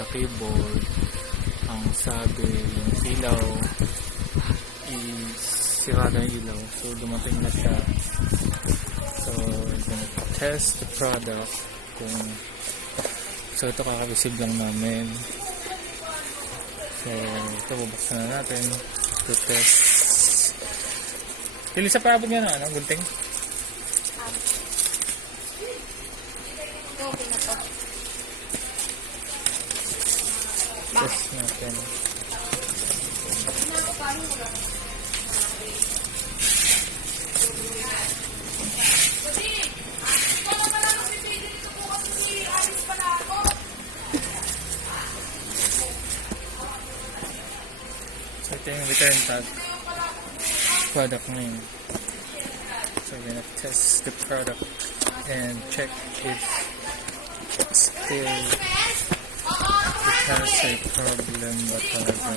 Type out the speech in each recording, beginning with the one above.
sa keyboard. Ang sabi, yung ilaw is sira na yung ilaw. So dumating na siya. So we're gonna test the product. So ito kaka-receive lang namin. So ito bubuksan na natin to test. Dili sa paabot nga na gunting? Test natin. So ito yung return tag. Product name. So we're gonna test the product and check if still it has a problem ba talaga.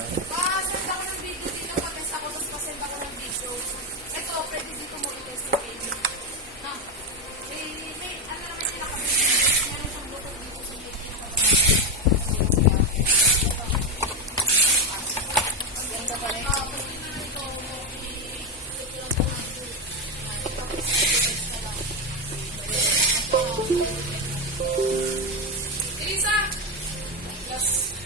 Elisa!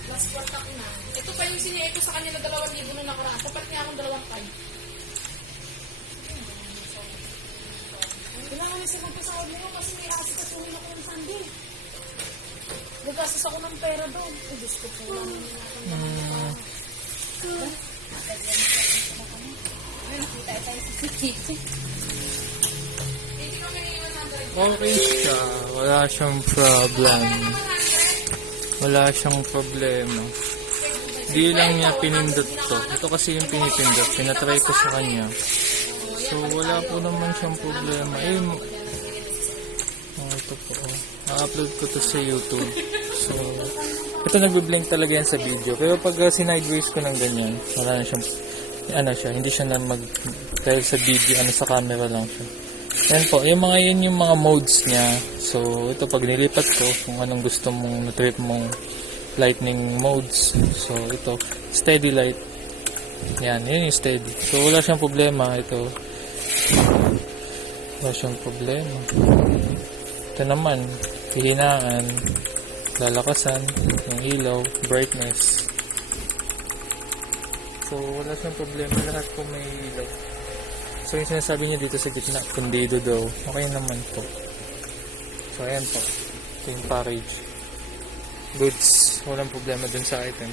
Last quarter ko na. Ito pa yung sinigay ko sa kanya na 2,000 na nakaraan. Tapat niya akong 2,500. Kailangan niya sa magpasahod na yun kasi may asikasuhin ako ng Sunday. Nagastos ako ng pera doon. Ay, Diyos ko po lang. Nakita tayo sa sikiti. Okay siya. Wala siyang problem. Wala siyang problema. Di lang niya pinindot to. Ito kasi yung pinipindot. Pinatry ko sa kanya. So wala po naman siyang problema. Ito po. Na-upload ko to sa YouTube. So ito nagbe-blink talaga yan sa video. Pero pag sinideways ko ng ganyan, wala na siyang hindi siya na dahil sa video, sa camera lang siya. Yan po, yung mga modes niya. So, ito pag nilipat ko, kung anong gusto mong na-trip mong lightning modes. So, ito, steady light. Yan, yun yung steady. So, wala siyang problema. Ito, wala siyang problema. Ito naman, hihinaan, lalakasan, yung ilaw, brightness. So, wala siyang problema. Lahat po may ilaw. So, yung sinasabi niya dito sa gitna, kundido daw. Okay naman po. So, ayan po. Ito yung package. Goods. Walang problema dun sa item.